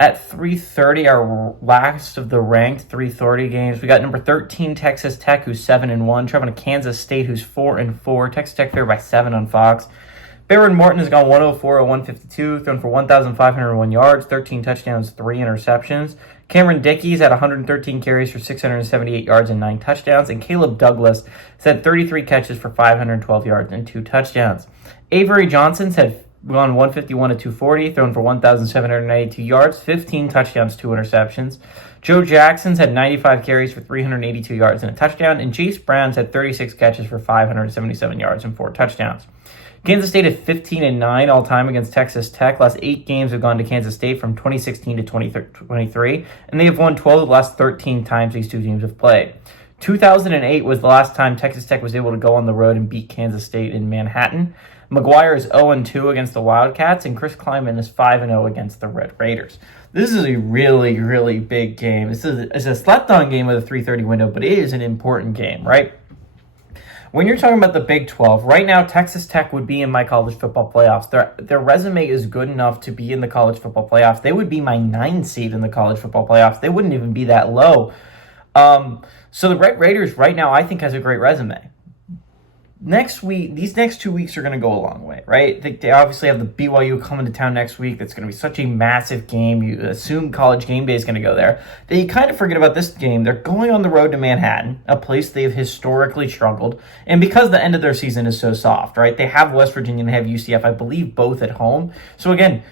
At 3:30, our last of the ranked 3:30 games, we got number 13 Texas Tech, who's 7-1, traveling to Kansas State, who's 4-4. Texas Tech favored by 7 on Fox. Bayron Morton has gone 104 of 152, thrown for 1,501 yards, 13 touchdowns, 3 interceptions. Cameron Dickey's had 113 carries for 678 yards and 9 touchdowns. And Caleb Douglas has had 33 catches for 512 yards and 2 touchdowns. Avery Johnson's had gone 151 of 240, thrown for 1,792 yards, 15 touchdowns, 2 interceptions. Joe Jackson's had 95 carries for 382 yards and a touchdown. And Chase Brown's had 36 catches for 577 yards and 4 touchdowns. Kansas State at 15-9 all-time against Texas Tech. Last 8 games have gone to Kansas State from 2016 to 2023, and they have won 12 of the last 13 times these two teams have played. 2008 was the last time Texas Tech was able to go on the road and beat Kansas State in Manhattan. McGuire is 0-2 against the Wildcats, and Chris Klieman is 5-0 against the Red Raiders. This is a really, really big game. It's a slept-on game with a 3:30 window, but it is an important game, right? When you're talking about the Big 12, right now Texas Tech would be in my college football playoffs. Their resume is good enough to be in the college football playoffs. They would be my 9th seed in the college football playoffs. They wouldn't even be that low. So the Red Raiders right now I think has a great resume. Next week, these next 2 weeks are going to go a long way, right? They obviously have the BYU coming to town next week. That's going to be such a massive game. You assume College Game Day is going to go there. They kind of forget about this game. They're going on the road to Manhattan, a place they've historically struggled. And because the end of their season is so soft, right? They have West Virginia and they have UCF, I believe, both at home. So again,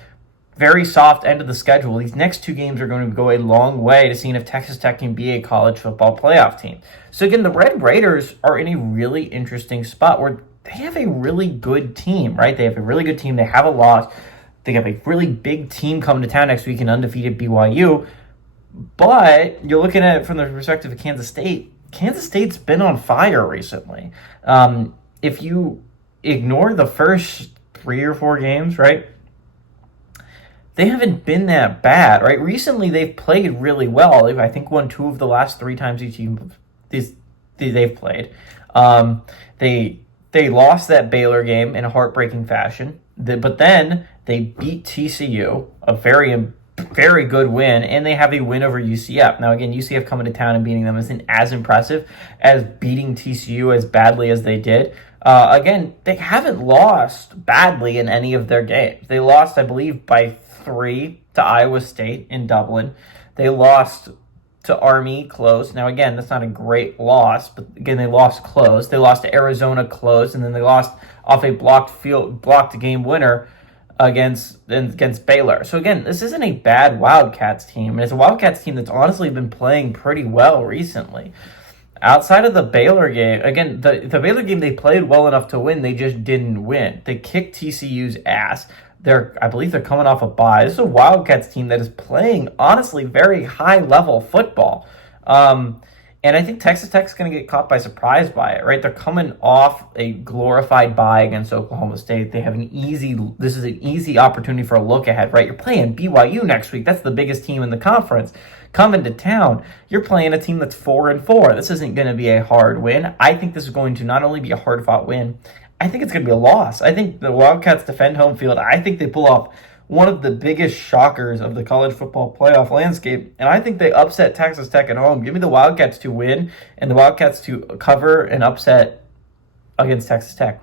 very soft end of the schedule. These next 2 games are going to go a long way to seeing if Texas Tech can be a college football playoff team. So again, the Red Raiders are in a really interesting spot where they have a really good team, right? They have a really good team. They have a loss. They have a really big team coming to town next week in undefeated BYU. But you're looking at it from the perspective of Kansas State. Kansas State's been on fire recently. If you ignore the first 3 or 4 games, right? They haven't been that bad, right? Recently, they've played really well. They've, I think, won 2 of the last 3 times they've played. They lost that Baylor game in a heartbreaking fashion, but then they beat TCU, a very, very good win, and they have a win over UCF. Now, again, UCF coming to town and beating them isn't as impressive as beating TCU as badly as they did. Again, they haven't lost badly in any of their games. They lost, I believe, by 3 to Iowa State in Dublin. They lost to Army close. Now, again, that's not a great loss, but again, they lost close. They lost to Arizona close, and then they lost off a blocked game winner against Baylor. So again, this isn't a bad Wildcats team. It's a Wildcats team that's honestly been playing pretty well recently. Outside of the Baylor game, again, the Baylor game, they played well enough to win. They just didn't win. They kicked TCU's ass. I believe they're coming off a bye. This is a Wildcats team that is playing, honestly, very high-level football. And I think Texas Tech's going to get caught by surprise by it, right? They're coming off a glorified bye against Oklahoma State. They have this is an easy opportunity for a look ahead, right? You're playing BYU next week. That's the biggest team in the conference. Coming to town, you're playing a team that's 4-4. This isn't going to be a hard win. I think this is going to not only be a hard-fought win, I think it's going to be a loss. I think the Wildcats defend home field. I think they pull off one of the biggest shockers of the college football playoff landscape, and I think they upset Texas Tech at home. Give me the Wildcats to win and the Wildcats to cover and upset against Texas Tech.